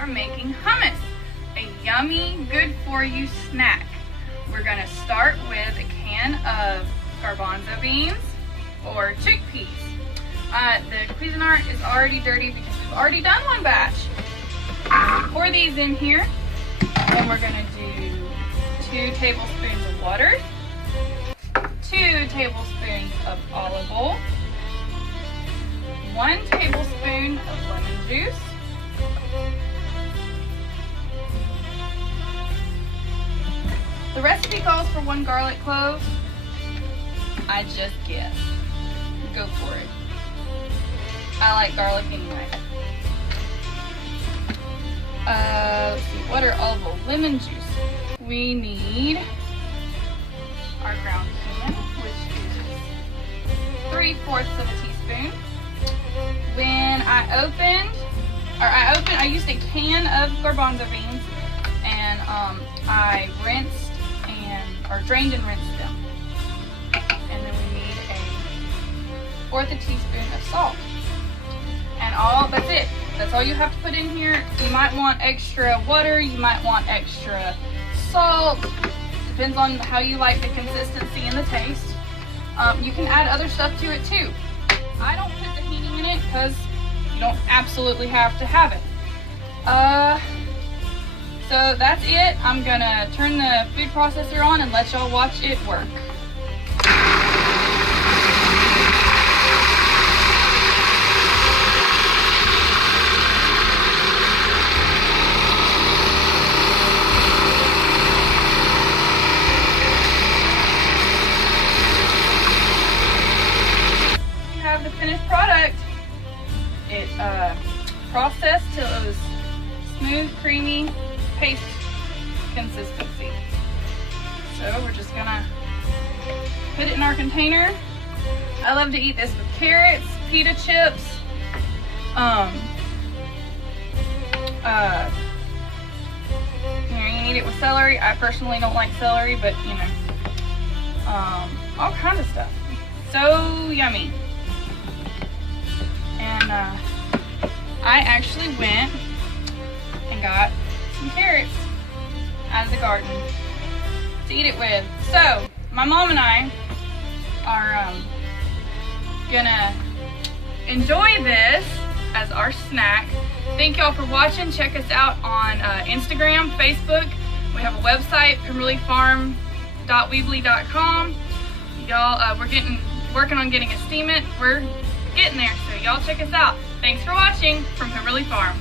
are making hummus, a yummy, good for you snack. We're gonna start with a can of garbanzo beans or chickpeas. The Cuisinart is already dirty because we've already done one batch. Pour these in here, and we're gonna do 2 tablespoons of water, 2 tablespoons of olive oil, 1 tablespoon of lemon juice, the recipe calls for 1 garlic clove. I just guess. Go for it. I like garlic anyway. Let's see, water, olive oil, lemon juice. We need our ground cumin, which is 3/4 of a teaspoon. When I used a can of garbanzo beans, and I rinsed drained and rinsed them. And then we need a 1/4 teaspoon of salt. And that's it. That's all you have to put in here. You might want extra water, you might want extra salt. Depends on how you like the consistency and the taste. You can add other stuff to it too. I don't put the heating in it because you don't absolutely have to have it. So that's it. I'm gonna turn the food processor on and let y'all watch it work. You have the finished product. It processed till it was smooth, creamy paste consistency. So we're just gonna put it in our container. I love to eat this with carrots, pita chips, you can eat it with celery. I personally don't like celery, but you know, all kinds of stuff. So yummy. And I actually went and got some carrots out of the garden to eat it with. So my mom and I are gonna enjoy this as our snack. Thank y'all for watching. Check us out on Instagram, Facebook. We have a website, pemberleyfarm.weebly.com. Y'all, we're working on getting a steam it. We're getting there, so y'all check us out. Thanks for watching from Pemberley Farm.